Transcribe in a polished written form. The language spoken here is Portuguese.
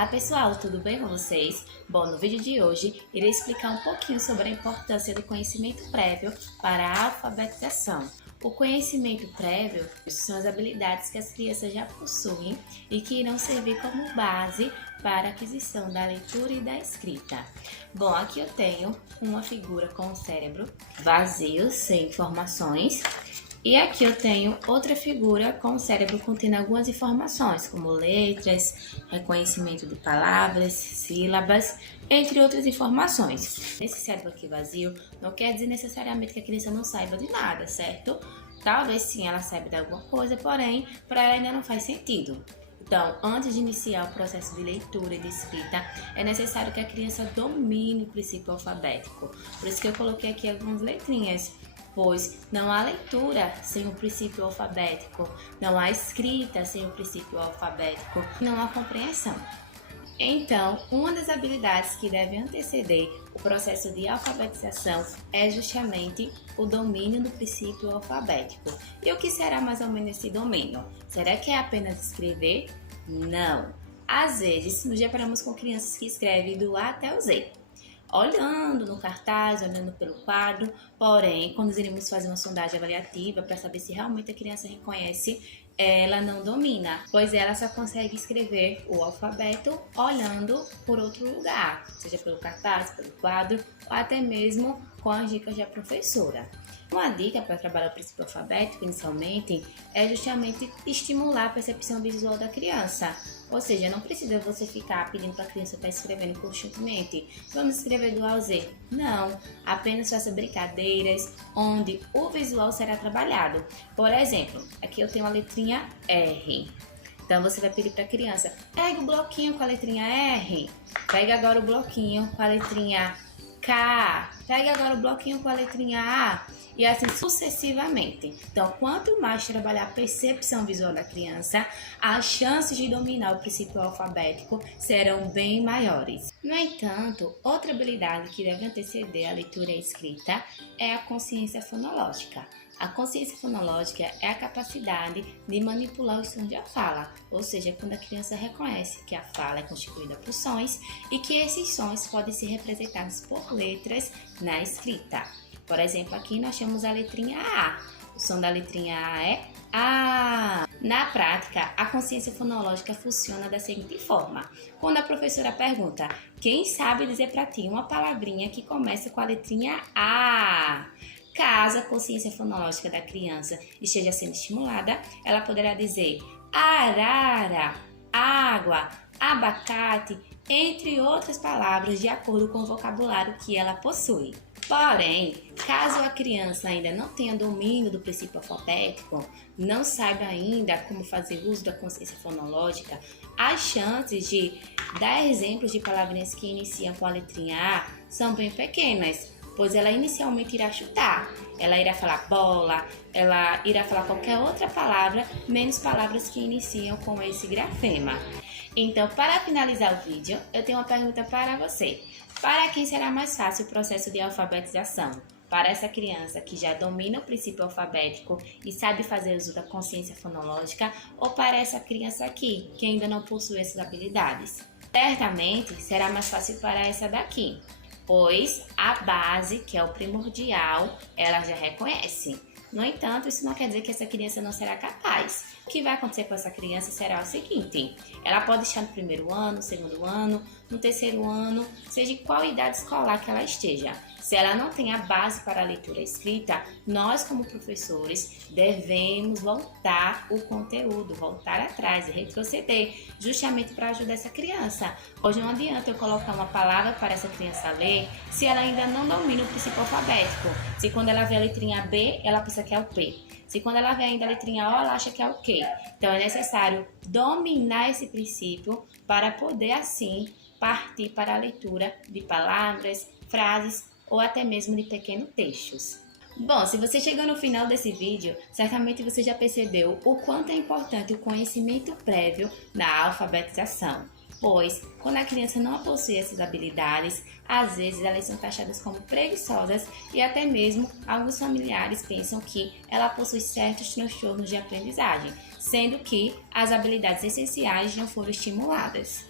Olá pessoal, tudo bem com vocês? Bom, no vídeo de hoje irei explicar um pouquinho sobre a importância do conhecimento prévio para a alfabetização. O conhecimento prévio são as habilidades que as crianças já possuem e que irão servir como base para a aquisição da leitura e da escrita. Bom, aqui eu tenho uma figura com o cérebro vazio, sem informações. E aqui eu tenho outra figura com o cérebro contendo algumas informações, como letras, reconhecimento de palavras, sílabas, entre outras informações. Esse cérebro aqui vazio não quer dizer necessariamente que a criança não saiba de nada, certo? Talvez sim ela saiba de alguma coisa, porém, para ela ainda não faz sentido. Então, antes de iniciar o processo de leitura e de escrita, é necessário que a criança domine o princípio alfabético. Por isso que eu coloquei aqui algumas letrinhas. Pois não há leitura sem o princípio alfabético, não há escrita sem o princípio alfabético, não há compreensão. Então, uma das habilidades que deve anteceder o processo de alfabetização é justamente o domínio do princípio alfabético. E o que será mais ou menos esse domínio? Será que é apenas escrever? Não! Às vezes, nos deparamos com crianças que escrevem do A até o Z, olhando no cartaz, olhando pelo quadro, porém, quando iremos fazer uma sondagem avaliativa para saber se realmente a criança reconhece, ela não domina, pois ela só consegue escrever o alfabeto olhando por outro lugar, seja pelo cartaz, pelo quadro, ou até mesmo com as dicas da professora. Uma dica para trabalhar o princípio alfabético, inicialmente, é justamente estimular a percepção visual da criança. Ou seja, não precisa você ficar pedindo para a criança estar escrevendo constantemente. Vamos escrever do A ao Z. Não, apenas faça brincadeiras onde o visual será trabalhado. Por exemplo, aqui eu tenho a letrinha R. Então você vai pedir para a criança, pega o bloquinho com a letrinha R, pega agora o bloquinho com a letrinha K, pega agora o bloquinho com a letrinha A. E assim sucessivamente. Então, quanto mais trabalhar a percepção visual da criança, as chances de dominar o princípio alfabético serão bem maiores. No entanto, outra habilidade que deve anteceder a leitura e a escrita é a consciência fonológica. A consciência fonológica é a capacidade de manipular os sons da fala, ou seja, quando a criança reconhece que a fala é constituída por sons e que esses sons podem ser representados por letras na escrita. Por exemplo, aqui nós temos a letrinha A. O som da letrinha A é A. Na prática, a consciência fonológica funciona da seguinte forma. Quando a professora pergunta, quem sabe dizer para ti uma palavrinha que começa com a letrinha A? Caso a consciência fonológica da criança esteja sendo estimulada, ela poderá dizer arara, água, abacate, entre outras palavras de acordo com o vocabulário que ela possui. Porém, caso a criança ainda não tenha domínio do princípio alfabético, não saiba ainda como fazer uso da consciência fonológica, as chances de dar exemplos de palavrinhas que iniciam com a letrinha A são bem pequenas, pois ela inicialmente irá chutar, ela irá falar bola, ela irá falar qualquer outra palavra, menos palavras que iniciam com esse grafema. Então, para finalizar o vídeo, eu tenho uma pergunta para você. Para quem será mais fácil o processo de alfabetização? Para essa criança que já domina o princípio alfabético e sabe fazer uso da consciência fonológica, ou para essa criança aqui, que ainda não possui essas habilidades? Certamente será mais fácil para essa daqui, pois a base, que é o primordial, ela já reconhece. No entanto, isso não quer dizer que essa criança não será capaz. O que vai acontecer com essa criança será o seguinte: ela pode estar no primeiro ano, no segundo ano, no terceiro ano, seja em qual idade escolar que ela esteja. Se ela não tem a base para a leitura e escrita, nós como professores devemos voltar o conteúdo, voltar atrás e retroceder, justamente para ajudar essa criança. Hoje não adianta eu colocar uma palavra para essa criança ler se ela ainda não domina o princípio alfabético. Se quando ela vê a letrinha B, ela pensa que é o P. Se quando ela vê ainda a letrinha O, ela acha que é o Q. Então é necessário dominar esse princípio para poder assim partir para a leitura de palavras, frases ou até mesmo de pequenos textos. Bom, se você chegou no final desse vídeo, certamente você já percebeu o quanto é importante o conhecimento prévio na alfabetização. Pois, quando a criança não possui essas habilidades, às vezes elas são taxadas como preguiçosas e até mesmo alguns familiares pensam que ela possui certos transtornos de aprendizagem, sendo que as habilidades essenciais não foram estimuladas.